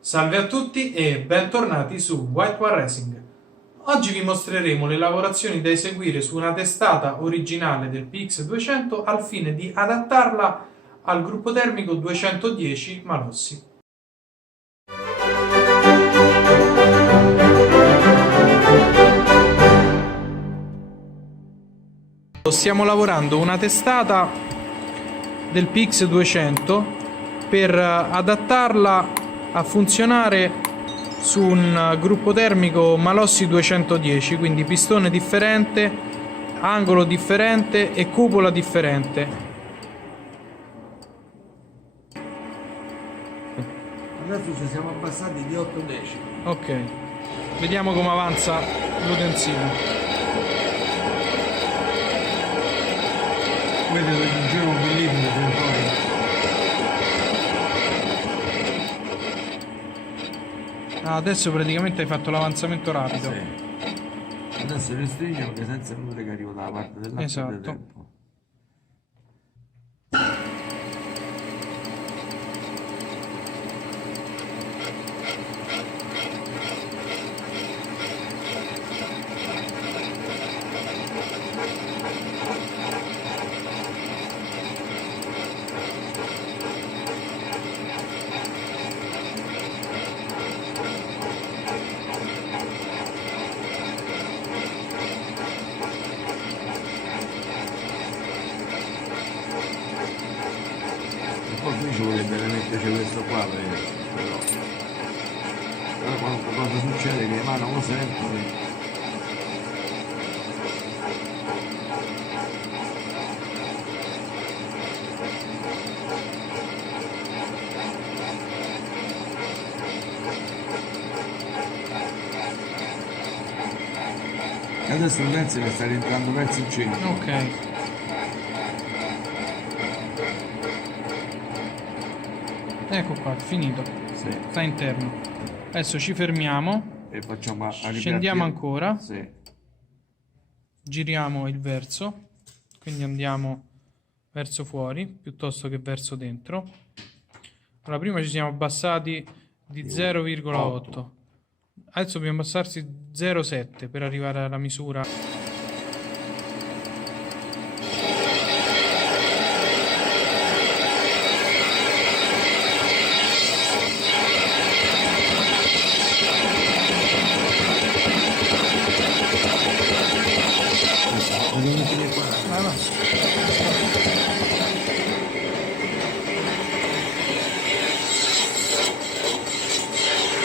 Salve a tutti e bentornati su White One Racing. Oggi vi mostreremo le lavorazioni da eseguire su una testata originale del PX200 al fine di adattarla al gruppo termico 210 Malossi. Stiamo lavorando una testata del PX200 per adattarla a funzionare su un gruppo termico Malossi 210, quindi pistone differente, angolo differente e cupola differente. Adesso ci siamo abbassati di 8 decimi. Ok, vediamo come avanza l'utensile. Vedete che gira un millimetro poi. Adesso praticamente hai fatto l'avanzamento rapido. Sì. Adesso restringiamo che senza nulla che arriva dalla parte dell'altro Esatto. del tempo. Poi qui ci vorrebbe metterci questo qua però quando cosa succede che mano lo sento e adesso il mezzo sta rientrando verso il centro. Ok. Ecco qua, finito. Sì. Sta interno. Adesso ci fermiamo. E facciamo a Scendiamo ancora. Sì. Giriamo il verso. Quindi andiamo verso fuori piuttosto che verso dentro. Allora, prima ci siamo abbassati di 0,8. Adesso dobbiamo abbassarsi 0,7 per arrivare alla misura.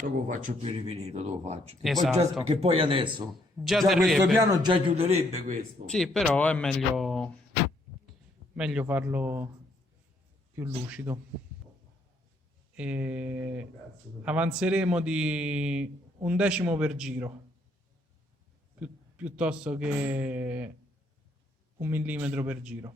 Dopo lo faccio più rifinito, lo faccio. Che Esatto. Poi che poi adesso Già questo terrebbe. piano già chiuderebbe questo. Sì, però è meglio farlo più lucido. E avanzeremo di 1/10 per giro piuttosto che 1 millimetro per giro.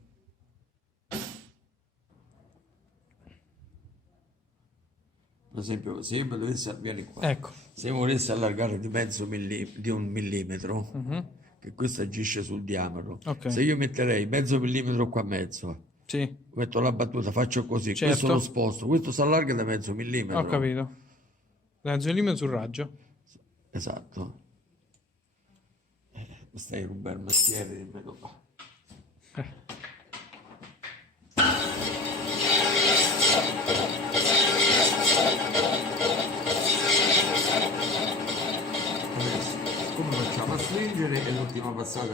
Per esempio, se io mi dovessi vieni qua. Ecco. Se io volessi allargare di 1 millimetro, che questo agisce sul diametro, Ok. se io metterei mezzo millimetro qua a mezzo, Sì, metto la battuta, faccio così, Certo. questo lo sposto, questo si allarga da mezzo millimetro. ho capito. Mezzo millimetro sul raggio. Esatto. Mi stai rubando il mestiere, dimmelo qua. Adesso, come facciamo a stringere e l'ultima passata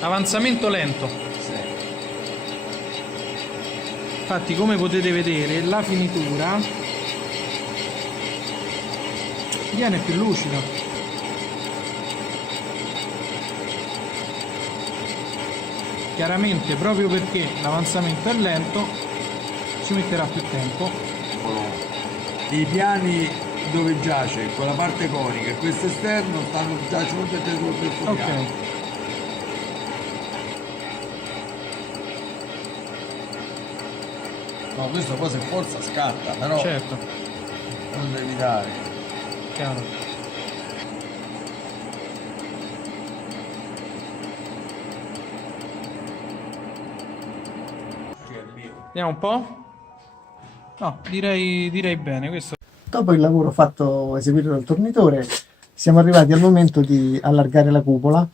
Avanzamento lento. sì. Infatti, come potete vedere, la finitura viene più lucida. Chiaramente, proprio perché l'avanzamento è lento, ci metterà più tempo. I piani dove giace quella parte conica e questo esterno giacciono tutte e due sullo stesso piano. Ok. No, questo poi se forza scatta, però Certo, non devi dare. chiaro. Vediamo un po'. No, direi bene. Questo. Dopo il lavoro fatto eseguito dal tornitore, siamo arrivati al momento di allargare la cupola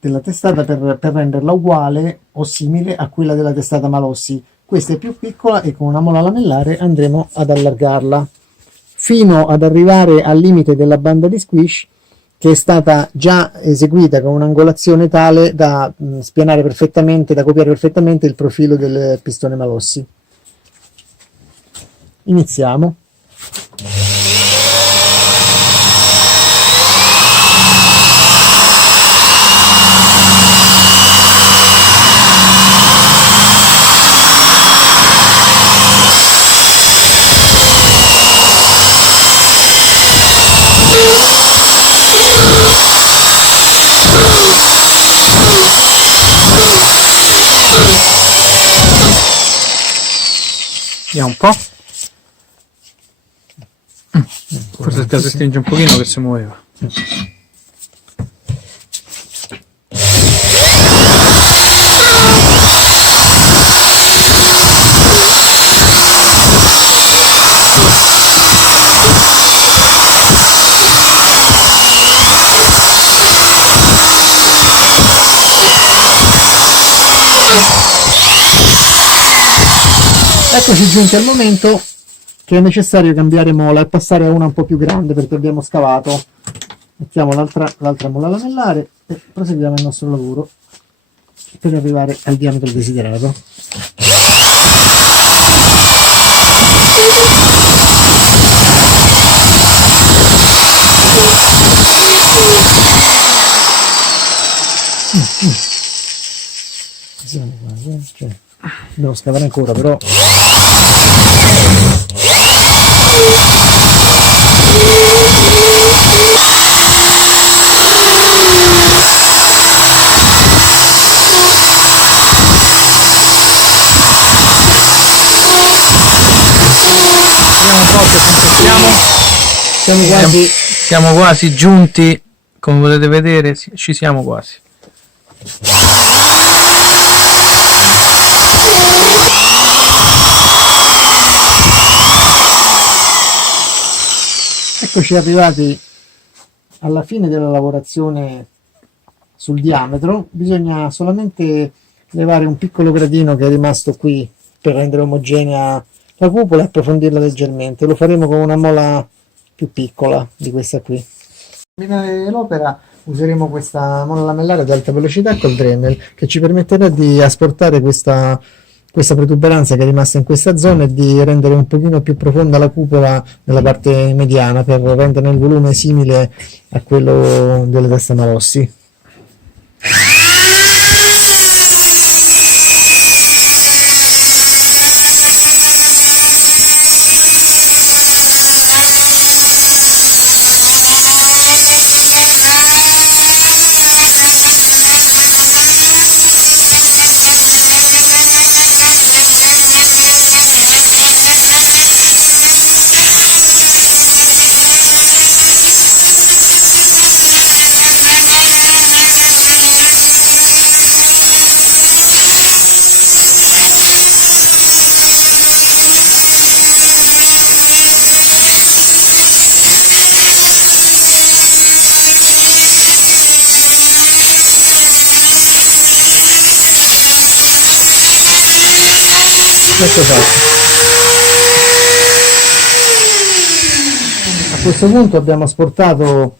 della testata per renderla uguale o simile a quella della testata Malossi. Questa è più piccola e con una mola lamellare andremo ad allargarla fino ad arrivare al limite della banda di squish, che è stata già eseguita con un'angolazione tale da spianare perfettamente, da copiare perfettamente il profilo del pistone Malossi. Iniziamo. Vediamo un po'. Forse il caso stringe un pochino che si muoveva. Eccoci giunti al momento che è necessario cambiare mola e passare a una un po' più grande perché abbiamo scavato. Mettiamo l'altra mola lamellare e proseguiamo il nostro lavoro per arrivare al diametro desiderato. Siamo quasi, cioè, devo scavare ancora però. Siamo quasi giunti, come potete vedere, ci siamo quasi. Eccoci arrivati alla fine della lavorazione sul diametro. Bisogna solamente levare un piccolo gradino che è rimasto qui per rendere omogenea la cupola e approfondirla leggermente. Lo faremo con una mola più piccola di questa qui. Per terminare l'opera useremo questa mola lamellare ad alta velocità col Dremel, che ci permetterà di asportare questa protuberanza che è rimasta in questa zona e di rendere un pochino più profonda la cupola nella parte mediana per renderne il volume simile a quello delle teste Malossi. Ecco fatto. A questo punto abbiamo asportato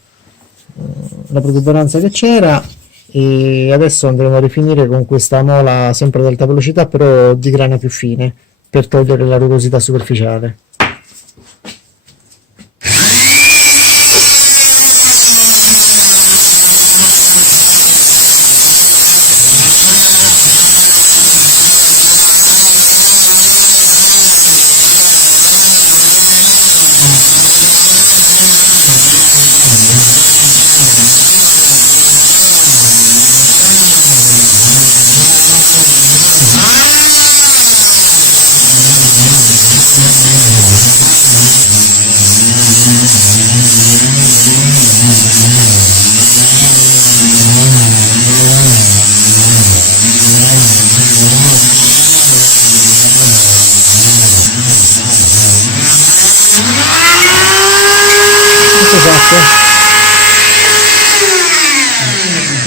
la protuberanza che c'era e adesso andremo a rifinire con questa mola sempre ad alta velocità, però di grana più fine, per togliere la rugosità superficiale.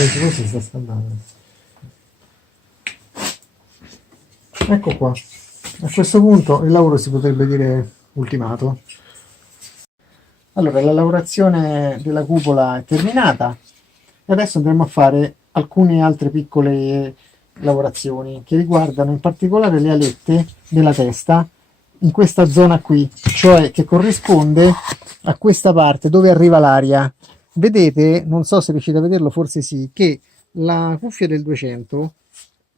Forse sta scaldando. Ecco qua. A questo punto il lavoro si potrebbe dire ultimato. Allora, la lavorazione della cupola è terminata e adesso andremo a fare alcune altre piccole lavorazioni che riguardano in particolare le alette della testa in questa zona qui, cioè che corrisponde a questa parte dove arriva l'aria. Vedete, non so se riuscite a vederlo, forse sì, che la cuffia del 200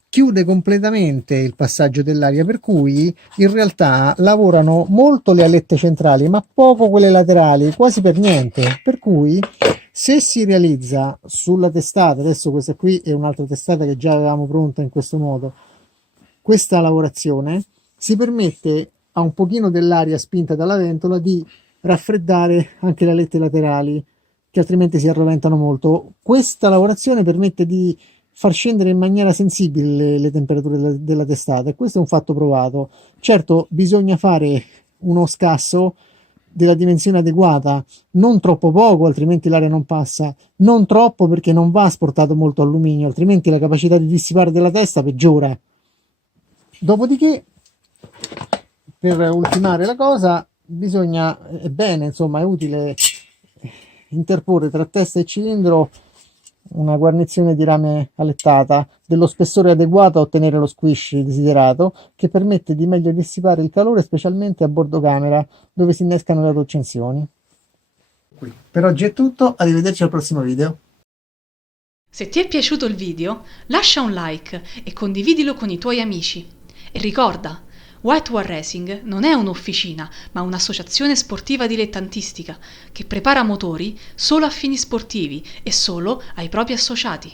chiude completamente il passaggio dell'aria, per cui in realtà lavorano molto le alette centrali ma poco quelle laterali, quasi per niente, per cui se si realizza sulla testata, adesso questa qui è un'altra testata che già avevamo pronta in questo modo, questa lavorazione si permette a un pochino dell'aria spinta dalla ventola di raffreddare anche le alette laterali che altrimenti si arroventano molto. Questa lavorazione permette di far scendere in maniera sensibile le temperature della testata e questo è un fatto provato. Certo, bisogna fare uno scasso della dimensione adeguata, non troppo poco altrimenti l'aria non passa, non troppo perché non va asportato molto alluminio altrimenti la capacità di dissipare della testa peggiora. Dopodiché, per ultimare la cosa, bisogna, è bene, insomma, è utile interporre tra testa e cilindro una guarnizione di rame alettata dello spessore adeguato a ottenere lo squish desiderato, che permette di meglio dissipare il calore, specialmente a bordo camera dove si innescano le autoaccensioni. Per oggi è tutto, arrivederci al prossimo video. Se ti è piaciuto il video, lascia un like e condividilo con i tuoi amici. E ricorda, White War Racing non è un'officina, ma un'associazione sportiva dilettantistica che prepara motori solo a fini sportivi e solo ai propri associati.